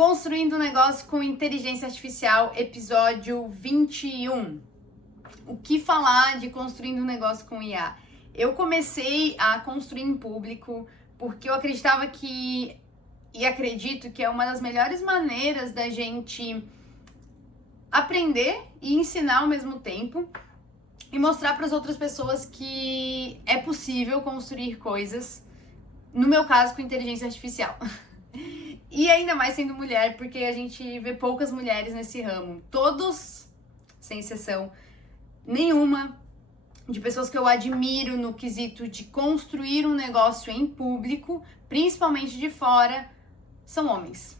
Construindo um Negócio com Inteligência Artificial, episódio 21. O que falar de construindo um negócio com IA? Eu comecei a construir em público porque eu acreditava que, e acredito que é uma das melhores maneiras da gente aprender e ensinar ao mesmo tempo e mostrar para as outras pessoas que é possível construir coisas, no meu caso, com inteligência artificial. E ainda mais sendo mulher, porque a gente vê poucas mulheres nesse ramo. Todos, sem exceção nenhuma, de pessoas que eu admiro no quesito de construir um negócio em público, principalmente de fora, são homens.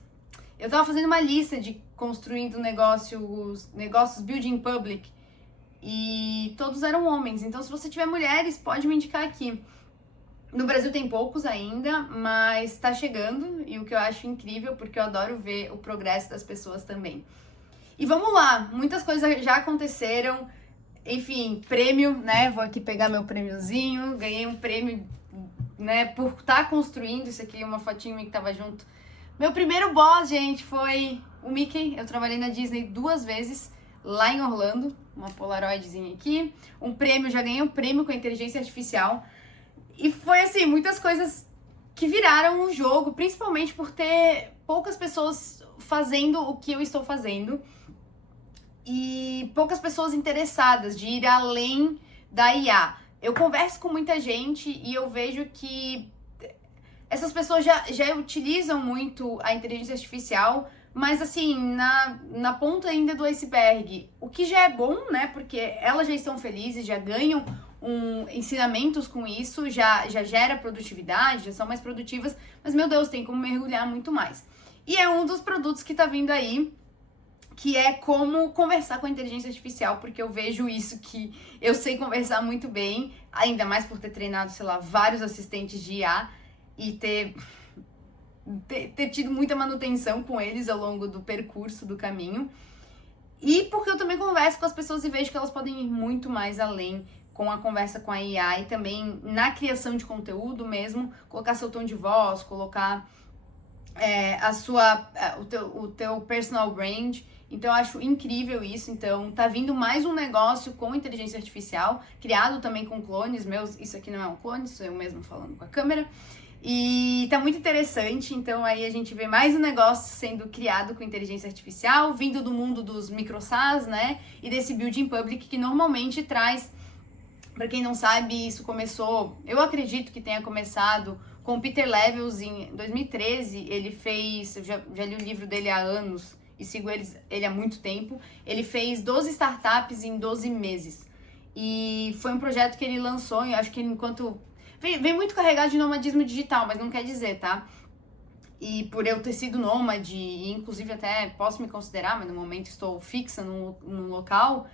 Eu tava fazendo uma lista de construindo negócios building public, e todos eram homens. Então, se você tiver mulheres, pode me indicar aqui. No Brasil tem poucos ainda, mas tá chegando, e o que eu acho incrível, porque eu adoro ver o progresso das pessoas também. E vamos lá, muitas coisas já aconteceram, enfim, prêmio, né, vou aqui pegar meu prêmiozinho, ganhei um prêmio, né, por estar construindo, isso aqui é uma fotinho minha que tava junto. Meu primeiro boss, gente, foi o Mickey. Eu trabalhei na Disney 2 vezes, lá em Orlando, uma Polaroidzinha aqui, um prêmio, já ganhei um prêmio com a inteligência artificial. E foi assim, muitas coisas que viraram um jogo, principalmente por ter poucas pessoas fazendo o que eu estou fazendo e poucas pessoas interessadas de ir além da IA. Eu converso com muita gente e eu vejo que essas pessoas já utilizam muito a inteligência artificial, mas assim, na ponta ainda do iceberg, o que já é bom, né, porque elas já estão felizes, já ganham ensinamentos com isso, já gera produtividade, já são mais produtivas, mas meu Deus, tem como mergulhar muito mais. E é um dos produtos que tá vindo aí, que é como conversar com a inteligência artificial, porque eu vejo isso, que eu sei conversar muito bem, ainda mais por ter treinado, sei lá, vários assistentes de IA e ter tido muita manutenção com eles ao longo do percurso, do caminho. E porque eu também converso com as pessoas e vejo que elas podem ir muito mais além com a conversa com a IA e também na criação de conteúdo mesmo, colocar seu tom de voz, colocar o teu personal brand. Então eu acho incrível isso. Então tá vindo mais um negócio com inteligência artificial, criado também com clones meus. Isso aqui não é um clone, sou eu mesmo falando com a câmera. E tá muito interessante, então aí a gente vê mais um negócio sendo criado com inteligência artificial, vindo do mundo dos micro SaaS, né, e desse building public que normalmente traz, para quem não sabe, isso começou, eu acredito que tenha começado com o Peter Levels em 2013, ele fez, eu já li o livro dele há anos e sigo ele há muito tempo, ele fez 12 startups em 12 meses, e foi um projeto que ele lançou, e eu acho que ele Vem muito carregado de nomadismo digital, mas não quer dizer, tá? E por eu ter sido nômade, e inclusive até posso me considerar, mas no momento estou fixa no local,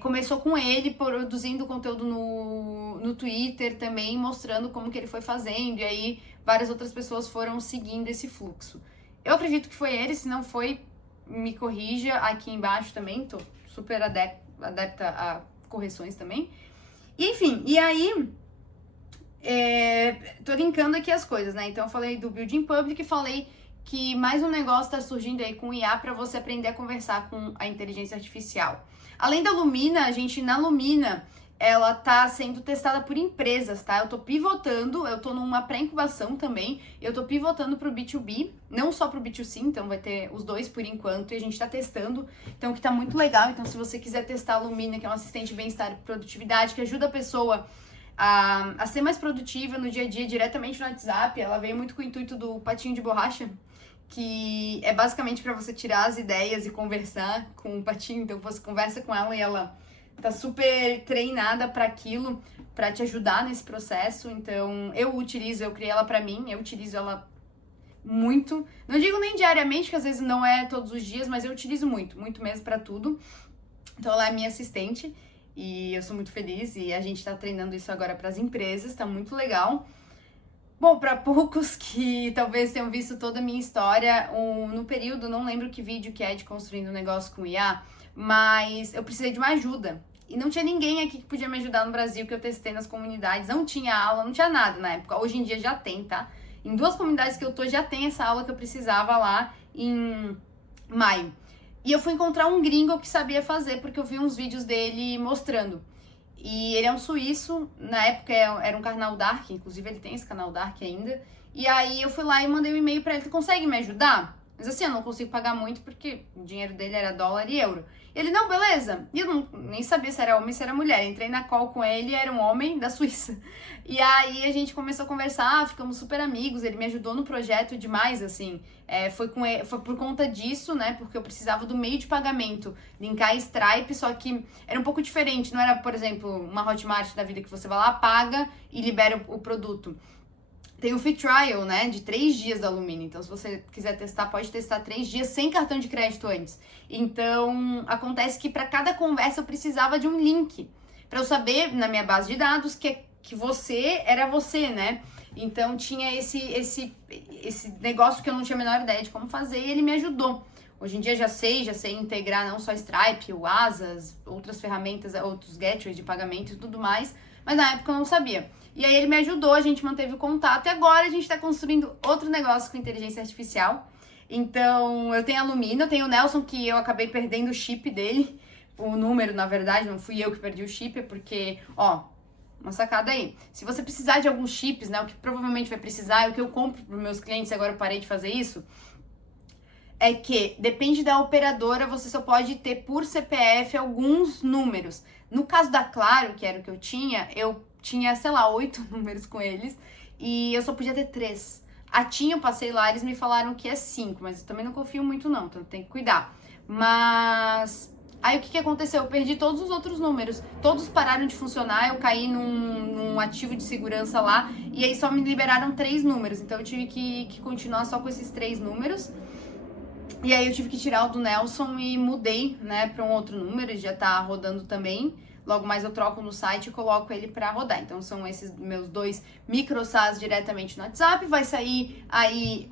começou com ele produzindo conteúdo no Twitter também, mostrando como que ele foi fazendo, e aí várias outras pessoas foram seguindo esse fluxo. Eu acredito que foi ele, se não foi, me corrija aqui embaixo também, tô super adepta a correções também. E, enfim, e aí... tô linkando aqui as coisas, né? Então eu falei do Building Public e falei que mais um negócio tá surgindo aí com o IA para você aprender a conversar com a inteligência artificial. Além da Lumina, na Lumina, ela tá sendo testada por empresas, tá? Eu tô pivotando, eu tô numa pré-incubação também, eu tô pivotando pro B2B, não só pro B2C, então vai ter os dois por enquanto, e a gente tá testando, então que tá muito legal. Então se você quiser testar a Lumina, que é um assistente de bem-estar e produtividade, que ajuda a pessoa a ser mais produtiva no dia a dia, diretamente no WhatsApp. Ela veio muito com o intuito do patinho de borracha, que é basicamente para você tirar as ideias e conversar com o patinho. Então você conversa com ela e ela tá super treinada para aquilo, para te ajudar nesse processo. Então eu criei ela para mim, eu utilizo ela muito. Não digo nem diariamente, que às vezes não é todos os dias, mas eu utilizo muito mesmo para tudo. Então ela é minha assistente. E eu sou muito feliz e a gente tá treinando isso agora para as empresas, tá muito legal. Bom, para poucos que talvez tenham visto toda a minha história, no período, não lembro que vídeo que é de construindo um negócio com IA, mas eu precisei de uma ajuda. E não tinha ninguém aqui que podia me ajudar no Brasil, que eu testei nas comunidades, não tinha aula, não tinha nada na época. Hoje em dia já tem, tá? Em 2 comunidades que eu tô já tem essa aula que eu precisava lá em maio. E eu fui encontrar um gringo que sabia fazer, porque eu vi uns vídeos dele mostrando. E ele é um suíço, na época era um canal Dark, inclusive ele tem esse canal Dark ainda. E aí eu fui lá e mandei um e-mail pra ele, tu consegue me ajudar? Mas assim, eu não consigo pagar muito porque o dinheiro dele era dólar e euro. E ele, não, beleza. E eu nem sabia se era homem ou se era mulher. Entrei na call com ele, era um homem da Suíça. E aí a gente começou a conversar, ficamos super amigos. Ele me ajudou no projeto demais, assim. Foi por conta disso, né? Porque eu precisava do meio de pagamento, linkar Stripe, só que era um pouco diferente. Não era, por exemplo, uma Hotmart da vida que você vai lá, paga e libera o produto. Tem o free trial, né, de 3 dias da Lumina. Então, se você quiser testar, pode testar 3 dias sem cartão de crédito antes. Então, acontece que para cada conversa eu precisava de um link. Para eu saber, na minha base de dados, que você era você, né? Então, tinha esse negócio que eu não tinha a menor ideia de como fazer e ele me ajudou. Hoje em dia já sei integrar não só Stripe, o Asas, outras ferramentas, outros gateways de pagamento e tudo mais. Mas na época eu não sabia. E aí ele me ajudou, a gente manteve o contato e agora a gente tá construindo outro negócio com inteligência artificial. Então, eu tenho a Lumina, eu tenho o Nelson, que eu acabei perdendo o chip dele, o número, na verdade, não fui eu que perdi o chip, é porque, ó, uma sacada aí. Se você precisar de alguns chips, né, o que provavelmente vai precisar, é o que eu compro para meus clientes, agora eu parei de fazer isso, é que depende da operadora, você só pode ter por CPF alguns números. No caso da Claro, que era o que eu tinha, sei lá, 8 números com eles e eu só podia ter 3. A TIM eu passei lá, eles me falaram que é 5, mas eu também não confio muito não, então tem que cuidar. Mas aí o que aconteceu? Eu perdi todos os outros números, todos pararam de funcionar, eu caí num ativo de segurança lá e aí só me liberaram 3 números, então eu tive que continuar só com esses 3 números. E aí eu tive que tirar o do Nelson e mudei, né, para um outro número, ele já tá rodando também. Logo mais eu troco no site e coloco ele para rodar. Então são esses meus 2 micro SaaS diretamente no WhatsApp. Vai sair aí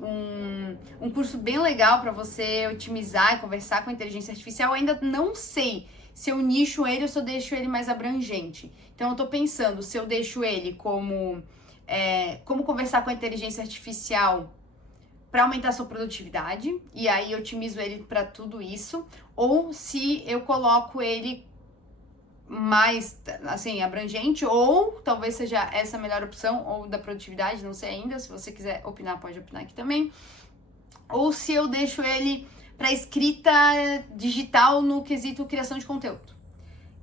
um curso bem legal para você otimizar e conversar com a inteligência artificial. Eu ainda não sei se eu nicho ele ou se eu deixo ele mais abrangente. Então eu tô pensando se eu deixo ele como conversar com a inteligência artificial para aumentar a sua produtividade, e aí eu otimizo ele para tudo isso, ou se eu coloco ele mais, assim, abrangente, ou talvez seja essa a melhor opção, ou da produtividade, não sei ainda, se você quiser opinar, pode opinar aqui também, ou se eu deixo ele para escrita digital no quesito criação de conteúdo.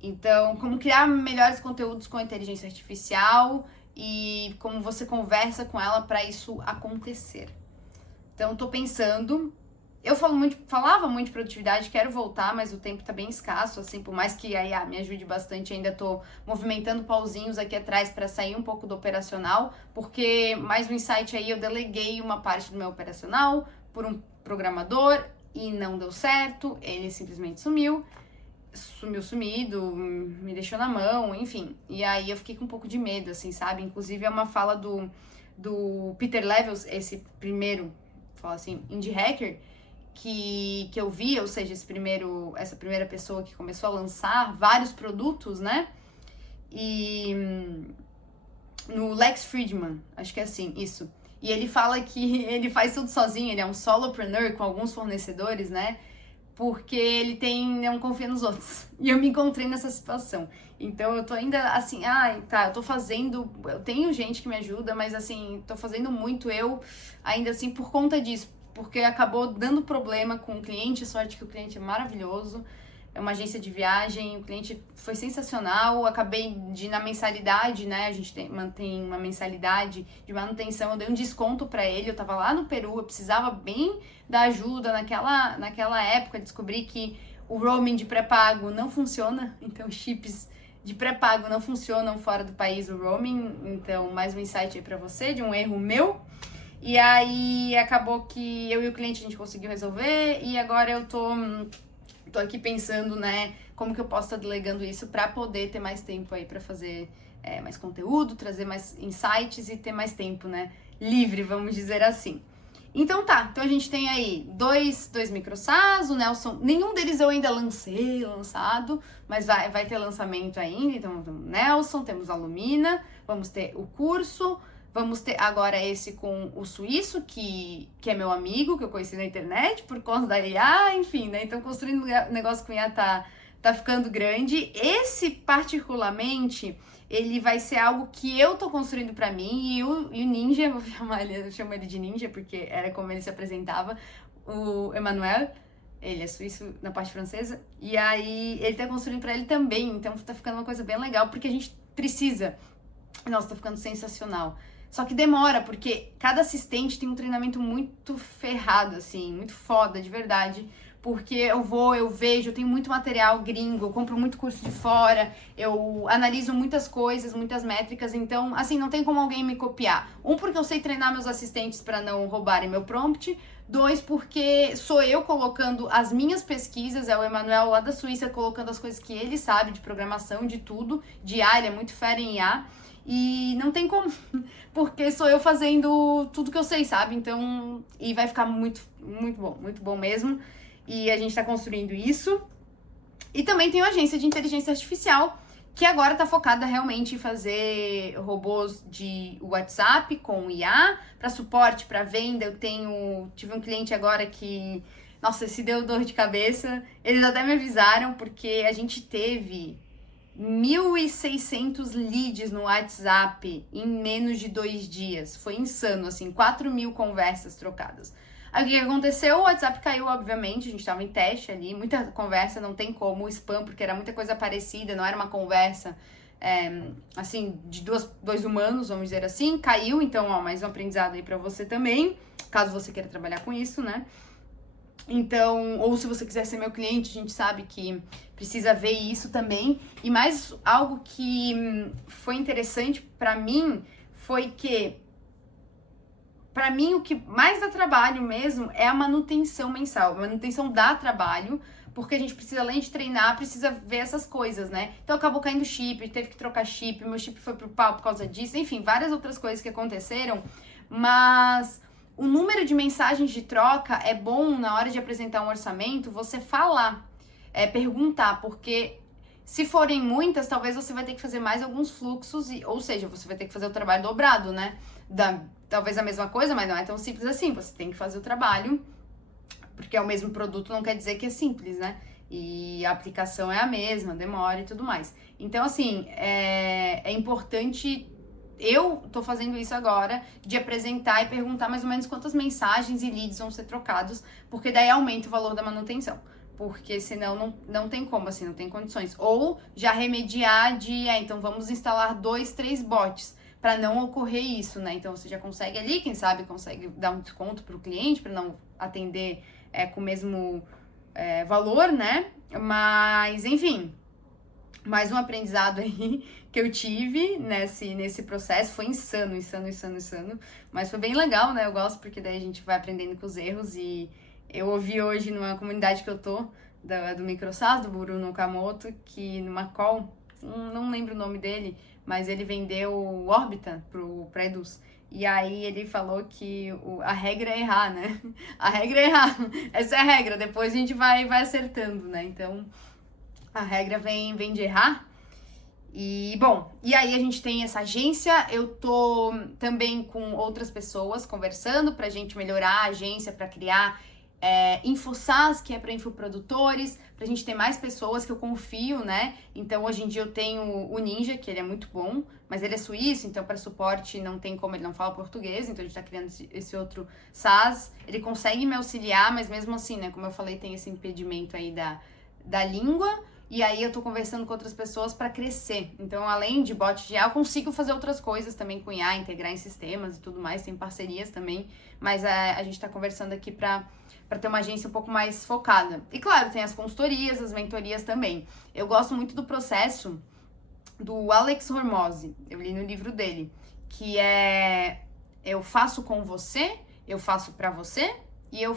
Então, como criar melhores conteúdos com a inteligência artificial e como você conversa com ela para isso acontecer. Então, tô pensando, eu falava muito de produtividade, quero voltar, mas o tempo tá bem escasso, assim, por mais que a IA me ajude bastante, ainda tô movimentando pauzinhos aqui atrás para sair um pouco do operacional, porque mais um insight aí, eu deleguei uma parte do meu operacional por um programador e não deu certo, ele simplesmente sumido, me deixou na mão, enfim. E aí eu fiquei com um pouco de medo, assim, sabe? Inclusive é uma fala do Peter Levels, esse primeiro, fala assim, indie hacker, que eu vi, ou seja, essa primeira pessoa que começou a lançar vários produtos, né? E no Lex Fridman, acho que é assim, isso. E ele fala que ele faz tudo sozinho, ele é um solopreneur com alguns fornecedores, né? Porque ele não confia nos outros. E eu me encontrei nessa situação. Então eu tô ainda assim, eu tô fazendo, eu tenho gente que me ajuda, mas assim, tô fazendo muito eu, ainda assim, por conta disso. Porque acabou dando problema com o cliente, sorte que o cliente é maravilhoso, é uma agência de viagem, o cliente foi sensacional, acabei de ir na mensalidade, né, a gente mantém uma mensalidade de manutenção, eu dei um desconto pra ele, eu tava lá no Peru, eu precisava bem da ajuda naquela época, descobri que o roaming de pré-pago não funciona, então chips de pré-pago não funcionam fora do país, o roaming, então mais um insight aí pra você, de um erro meu. E aí acabou que eu e o cliente a gente conseguiu resolver e agora eu tô aqui pensando, né, como que eu posso estar delegando isso para poder ter mais tempo aí para fazer mais conteúdo, trazer mais insights e ter mais tempo, né, livre, vamos dizer assim. Então a gente tem aí dois micro SaaS, o Nelson, nenhum deles eu ainda lançado, mas vai ter lançamento ainda, então temos o Nelson, temos a Lumina, vamos ter o curso, Vamos ter agora esse com o suíço, que é meu amigo, que eu conheci na internet por conta da IA, enfim, né? Então, construindo um negócio com IA tá ficando grande. Esse, particularmente, ele vai ser algo que eu tô construindo pra mim, e o Ninja, eu chamo ele de Ninja, porque era como ele se apresentava, o Emmanuel, ele é suíço na parte francesa, e aí ele tá construindo pra ele também, então tá ficando uma coisa bem legal, porque a gente precisa. Nossa, tá ficando sensacional. Só que demora, porque cada assistente tem um treinamento muito ferrado, assim, muito foda, de verdade. Porque eu vejo, eu tenho muito material gringo, eu compro muito curso de fora, eu analiso muitas coisas, muitas métricas, então, assim, não tem como alguém me copiar. Um, porque eu sei treinar meus assistentes para não roubarem meu prompt. Dois, porque sou eu colocando as minhas pesquisas, é o Emanuel lá da Suíça colocando as coisas que ele sabe de programação, de tudo, de IA, ele é muito fera em IA. E não tem como, porque sou eu fazendo tudo que eu sei, sabe? Então, e vai ficar muito bom mesmo. E a gente tá construindo isso. E também tem uma agência de inteligência artificial, que agora tá focada realmente em fazer robôs de WhatsApp com IA, para suporte, para venda. Tive um cliente agora que, nossa, se deu dor de cabeça. Eles até me avisaram, porque a gente teve 1.600 leads no WhatsApp em menos de 2 dias. Foi insano, assim, 4.000 conversas trocadas. Aí o que aconteceu? O WhatsApp caiu, obviamente, a gente tava em teste ali, muita conversa, não tem como, spam, porque era muita coisa parecida, não era uma conversa, assim, de dois humanos, vamos dizer assim, caiu, então, ó, mais um aprendizado aí pra você também, caso você queira trabalhar com isso, né? Então, ou se você quiser ser meu cliente, a gente sabe que precisa ver isso também. E mais algo que foi interessante pra mim foi que, pra mim, o que mais dá trabalho mesmo é a manutenção mensal. A manutenção dá trabalho, porque a gente precisa, além de treinar, precisa ver essas coisas, né? Então acabou caindo chip, teve que trocar chip, meu chip foi pro pau por causa disso, enfim, várias outras coisas que aconteceram, mas o número de mensagens de troca é bom na hora de apresentar um orçamento, você falar, perguntar, porque se forem muitas, talvez você vai ter que fazer mais alguns fluxos, ou seja, você vai ter que fazer o trabalho dobrado, né? Talvez a mesma coisa, mas não é tão simples assim, você tem que fazer o trabalho, porque é o mesmo produto, não quer dizer que é simples, né? E a aplicação é a mesma, demora e tudo mais. Então, assim, é importante. Eu tô fazendo isso agora, de apresentar e perguntar mais ou menos quantas mensagens e leads vão ser trocados, porque daí aumenta o valor da manutenção. Porque senão não tem como, assim, não tem condições. Ou já remediar então vamos instalar 2, 3 bots, para não ocorrer isso, né? Então você já consegue ali, quem sabe consegue dar um desconto pro cliente, para não atender com o mesmo valor, né? Mas, enfim, mais um aprendizado aí que eu tive nesse processo. Foi insano. Mas foi bem legal, né? Eu gosto porque daí a gente vai aprendendo com os erros. E eu ouvi hoje numa comunidade que eu tô, do MicroSAS, do Bruno Okamoto, que numa call, não lembro o nome dele, mas ele vendeu o Orbita pra Eduz. E aí ele falou que a regra é errar, né? A regra é errar. Essa é a regra, depois a gente vai acertando, né? Então, a regra vem de errar. E, bom, e aí a gente tem essa agência, eu tô também com outras pessoas conversando pra gente melhorar a agência, pra criar InfoSAS, que é para infoprodutores, pra gente ter mais pessoas que eu confio, né? Então, hoje em dia eu tenho o Ninja, que ele é muito bom, mas ele é suíço, então para suporte não tem como, ele não fala português, então a gente tá criando esse outro SaaS. Ele consegue me auxiliar, mas mesmo assim, né, como eu falei, tem esse impedimento aí da língua. E aí eu tô conversando com outras pessoas para crescer. Então, além de bot de IA, eu consigo fazer outras coisas também com IA, integrar em sistemas e tudo mais, tem parcerias também, mas a gente tá conversando aqui para ter uma agência um pouco mais focada. E claro, tem as consultorias, as mentorias também. Eu gosto muito do processo do Alex Hormozzi, eu li no livro dele, que eu faço com você, eu faço para você e eu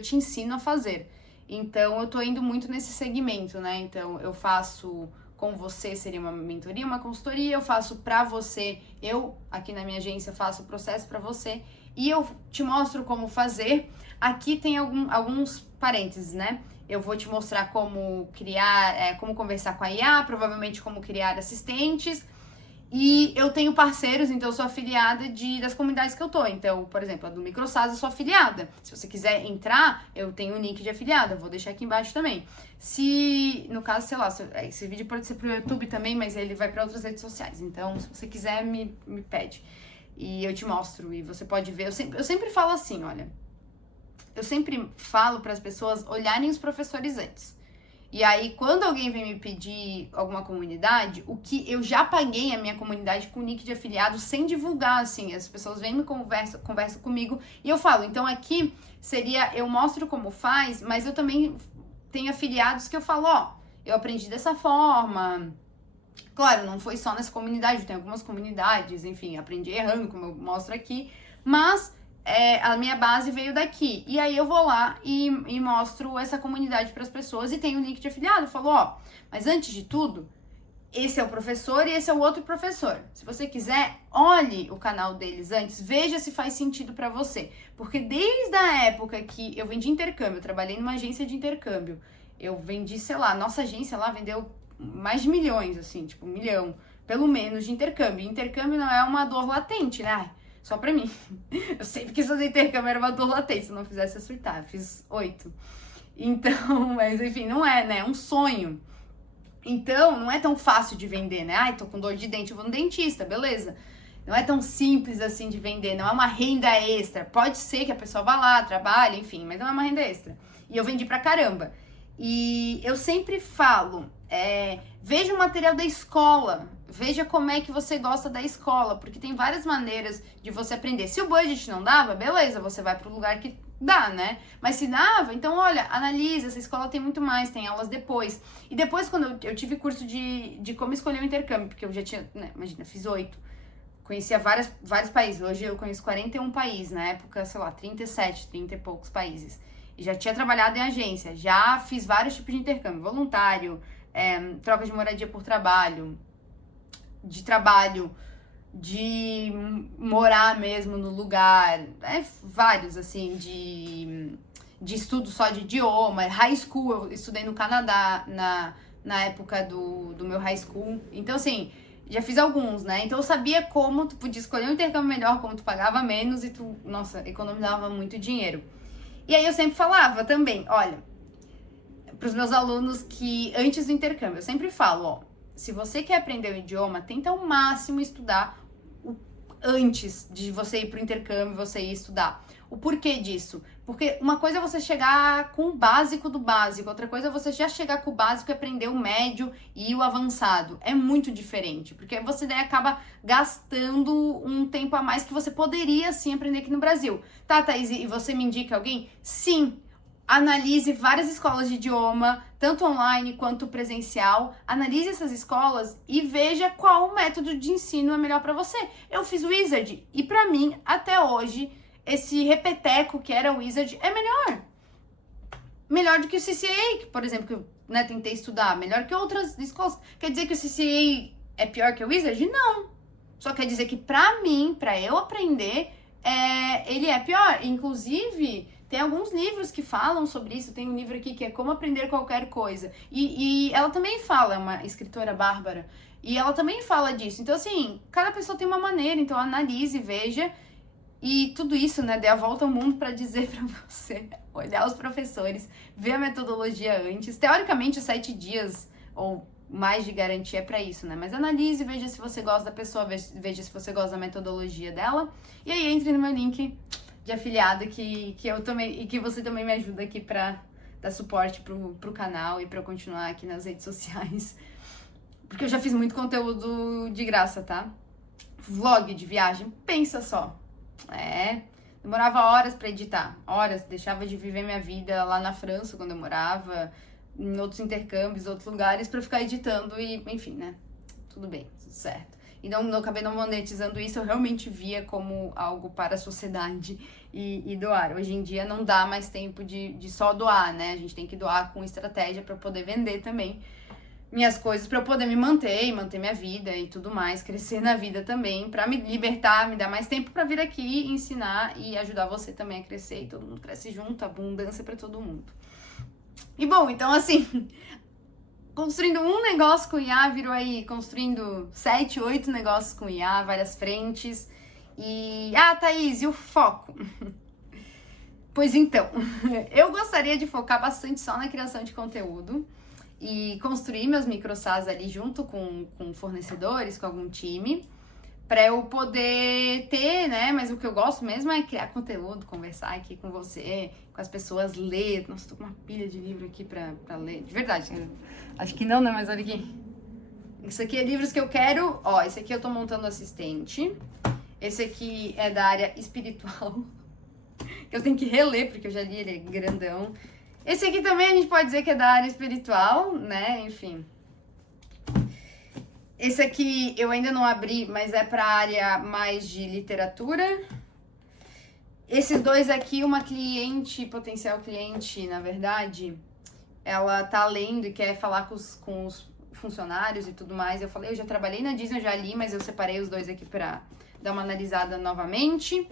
te ensino a fazer. Então, eu tô indo muito nesse segmento, né? Então, eu faço com você, seria uma mentoria, uma consultoria, eu faço pra você, eu, aqui na minha agência, faço o processo pra você e eu te mostro como fazer. Aqui tem alguns parênteses, né? Eu vou te mostrar como criar, como conversar com a IA, provavelmente como criar assistentes. E eu tenho parceiros, então eu sou afiliada das comunidades que eu tô. Então, por exemplo, a do MicroSAS eu sou afiliada. Se você quiser entrar, eu tenho o link de afiliada, vou deixar aqui embaixo também. Se, no caso, sei lá, esse vídeo pode ser pro YouTube também, mas ele vai para outras redes sociais. Então, se você quiser, me pede. E eu te mostro, e você pode ver. Eu sempre falo assim, olha. Eu sempre falo para as pessoas olharem os professores antes. E aí, quando alguém vem me pedir alguma comunidade, o que eu já paguei a minha comunidade com nick de afiliado sem divulgar, assim. As pessoas vêm me conversam comigo e eu falo. Então, aqui seria, eu mostro como faz, mas eu também tenho afiliados que eu falo, ó, eu aprendi dessa forma. Claro, não foi só nessa comunidade, eu tenho algumas comunidades, enfim, aprendi errando, como eu mostro aqui. Mas a minha base veio daqui. E aí eu vou lá e mostro essa comunidade para as pessoas e tenho o link de afiliado. Eu falo, ó, mas antes de tudo, esse é o professor e esse é o outro professor. Se você quiser, olhe o canal deles antes, veja se faz sentido para você. Porque desde a época que eu vendi intercâmbio, eu trabalhei numa agência de intercâmbio, eu vendi, sei lá, nossa agência lá vendeu mais de milhões, assim, tipo 1 milhão, pelo menos, de intercâmbio. E intercâmbio não é uma dor latente, né? Ai, só pra mim. Eu sempre quis fazer intercâmbio, era uma dor latente. Se eu não fizesse, eu surtar. Eu fiz 8. Então, mas enfim, não é, né? É um sonho. Então, não é tão fácil de vender, né? Ai, tô com dor de dente, eu vou no dentista, beleza. Não é tão simples assim de vender, não é uma renda extra. Pode ser que a pessoa vá lá, trabalhe, enfim, mas não é uma renda extra. E eu vendi pra caramba. E eu sempre falo, veja o material da escola, veja como é que você gosta da escola, porque tem várias maneiras de você aprender. Se o budget não dava, beleza, você vai pro lugar que dá, né? Mas se dava, então olha, analisa, essa escola tem muito mais, tem aulas depois. E depois, quando eu tive curso de como escolher o intercâmbio, porque eu já tinha, né, imagina, fiz 8, conhecia vários países. Hoje eu conheço 41 países, na época, sei lá, 37, 30 e poucos países. E já tinha trabalhado em agência, já fiz vários tipos de intercâmbio, voluntário, troca de moradia por trabalho, de morar mesmo no lugar, vários, assim, de estudo só de idioma, high school, eu estudei no Canadá na época do meu high school, então, assim, já fiz alguns, né, então eu sabia como tu podia escolher um intercâmbio melhor, como tu pagava menos e tu, nossa, economizava muito dinheiro. E aí eu sempre falava também, olha, para os meus alunos que antes do intercâmbio, eu sempre falo, ó, se você quer aprender o idioma, tenta ao máximo estudar antes de você ir pro intercâmbio, você ir estudar. O porquê disso? Porque uma coisa é você chegar com o básico do básico, outra coisa é você já chegar com o básico e aprender o médio e o avançado. É muito diferente, porque você daí acaba gastando um tempo a mais que você poderia sim aprender aqui no Brasil. Tá, Thaís, e você me indica alguém? Sim! Analise várias escolas de idioma, tanto online quanto presencial. Analise essas escolas e veja qual método de ensino é melhor para você. Eu fiz Wizard e para mim, até hoje, esse repeteco que era o Wizard é melhor. Melhor do que o CCA, que, por exemplo, que eu tentei estudar. Melhor que outras escolas. Quer dizer que o CCA é pior que o Wizard? Não. Só quer dizer que para mim, para eu aprender, ele é pior. Inclusive, tem alguns livros que falam sobre isso. Tem um livro aqui que é Como Aprender Qualquer Coisa. E ela também fala, é uma escritora bárbara, e ela também fala disso. Então, assim, cada pessoa tem uma maneira. Então, analise, veja. E tudo isso, né, dê a volta ao mundo para dizer para você, olhar os professores, ver a metodologia antes. Teoricamente, os 7 dias ou mais de garantia é para isso, né? Mas analise, veja se você gosta da pessoa, veja se você gosta da metodologia dela. E aí, entre no meu link de afiliado que eu também, e que você também me ajuda aqui para dar suporte pro canal e para eu continuar aqui nas redes sociais. Porque eu já fiz muito conteúdo de graça, tá? Vlog de viagem, pensa só. Demorava horas pra editar, horas, deixava de viver minha vida lá na França quando eu morava, em outros intercâmbios, outros lugares, pra ficar editando e, enfim, né, tudo bem, tudo certo. E não acabei não monetizando isso, eu realmente via como algo para a sociedade e doar. Hoje em dia não dá mais tempo de só doar, né, a gente tem que doar com estratégia pra poder vender também minhas coisas, pra eu poder me manter e manter minha vida e tudo mais, crescer na vida também, pra me libertar, me dar mais tempo pra vir aqui ensinar e ajudar você também a crescer e todo mundo cresce junto, abundância pra todo mundo. E bom, então assim, construindo um negócio com IA, virou aí construindo 7, 8 negócios com IA, várias frentes. E, Thaís, e o foco? Pois então, eu gostaria de focar bastante só na criação de conteúdo e construir meus micro-SaaS ali junto com fornecedores, com algum time, para eu poder ter, né? Mas o que eu gosto mesmo é criar conteúdo, conversar aqui com você, com as pessoas, ler. Nossa, tô com uma pilha de livro aqui pra ler. De verdade, acho que não, né? Mas olha aqui. Isso aqui é livros que eu quero. Ó, esse aqui eu tô montando assistente. Esse aqui é da área espiritual. Eu tenho que reler, porque eu já li, ele é grandão. Esse aqui também a gente pode dizer que é da área espiritual, né? Enfim. Esse aqui eu ainda não abri, mas é para a área mais de literatura. Esses dois aqui, uma cliente, potencial cliente, na verdade, ela tá lendo e quer falar com os funcionários e tudo mais. Eu falei, eu já trabalhei na Disney, eu já li, mas eu separei os dois aqui para dar uma analisada novamente.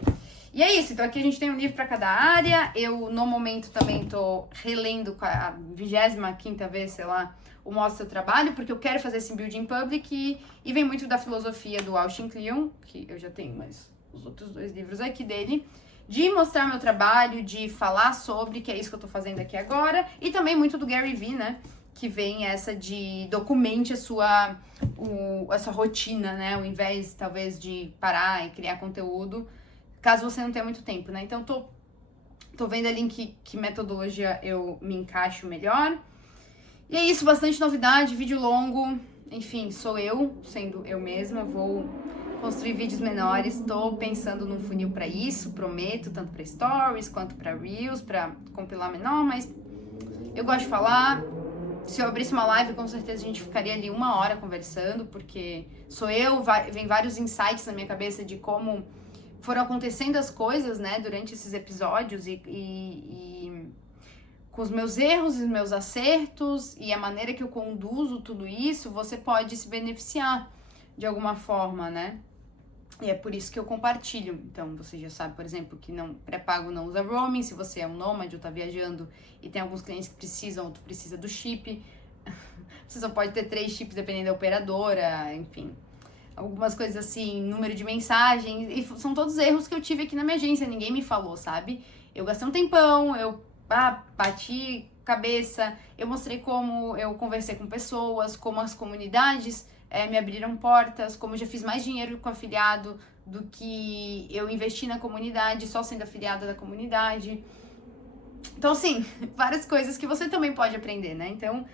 E é isso, então aqui a gente tem um livro para cada área. Eu, no momento, também tô relendo a 25ª vez, sei lá, o Mostra Seu Trabalho, porque eu quero fazer esse build in public e vem muito da filosofia do Austin Kleon, que eu já tenho, mas os outros dois livros aqui dele, de mostrar meu trabalho, de falar sobre, que é isso que eu tô fazendo aqui agora, e também muito do Gary Vee, né, que vem essa de documente a sua rotina, né, ao invés, talvez, de parar e criar conteúdo, caso você não tenha muito tempo, né, então tô vendo ali em que metodologia eu me encaixo melhor. E é isso, bastante novidade, vídeo longo, enfim, sou eu, sendo eu mesma, vou construir vídeos menores, tô pensando num funil para isso, prometo, tanto para stories quanto para reels, para compilar menor, mas eu gosto de falar. Se eu abrisse uma live, com certeza a gente ficaria ali 1 hora conversando, porque sou eu, vem vários insights na minha cabeça de como foram acontecendo as coisas, né, durante esses episódios e com os meus erros e os meus acertos e a maneira que eu conduzo tudo isso, você pode se beneficiar de alguma forma, né? E é por isso que eu compartilho. Então, você já sabe, por exemplo, que pré-pago não usa roaming. Se você é um nômade ou tá viajando e tem alguns clientes que precisam, ou tu precisa do chip, você só pode ter 3 chips dependendo da operadora, enfim. Algumas coisas assim, número de mensagens, e são todos erros que eu tive aqui na minha agência, ninguém me falou, sabe? Eu gastei um tempão, eu bati cabeça, eu mostrei como eu conversei com pessoas, como as comunidades me abriram portas, como eu já fiz mais dinheiro com afiliado do que eu investi na comunidade, só sendo afiliada da comunidade. Então, assim, várias coisas que você também pode aprender, né? Então,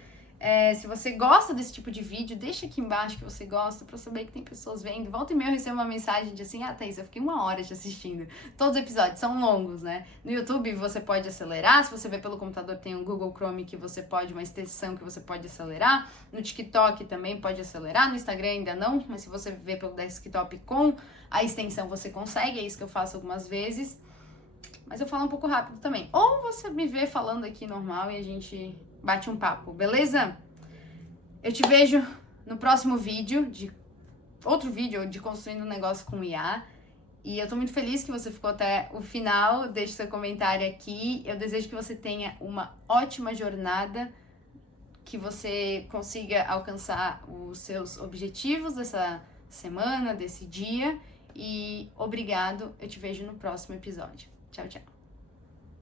se você gosta desse tipo de vídeo, deixa aqui embaixo que você gosta, pra eu saber que tem pessoas vendo. Volta e meia eu recebo uma mensagem de assim, Thaís, eu fiquei 1 hora te assistindo. Todos os episódios são longos, né? No YouTube você pode acelerar, se você vê pelo computador tem o Google Chrome que você pode, uma extensão que você pode acelerar. No TikTok também pode acelerar, no Instagram ainda não, mas se você vê pelo desktop com a extensão você consegue, é isso que eu faço algumas vezes. Mas eu falo um pouco rápido também. Ou você me vê falando aqui normal e a gente bate um papo, beleza? Eu te vejo no próximo vídeo, outro vídeo de construindo um negócio com IA. E eu tô muito feliz que você ficou até o final. Deixe seu comentário aqui. Eu desejo que você tenha uma ótima jornada, que você consiga alcançar os seus objetivos dessa semana, desse dia. E obrigado, eu te vejo no próximo episódio. Tchau, tchau.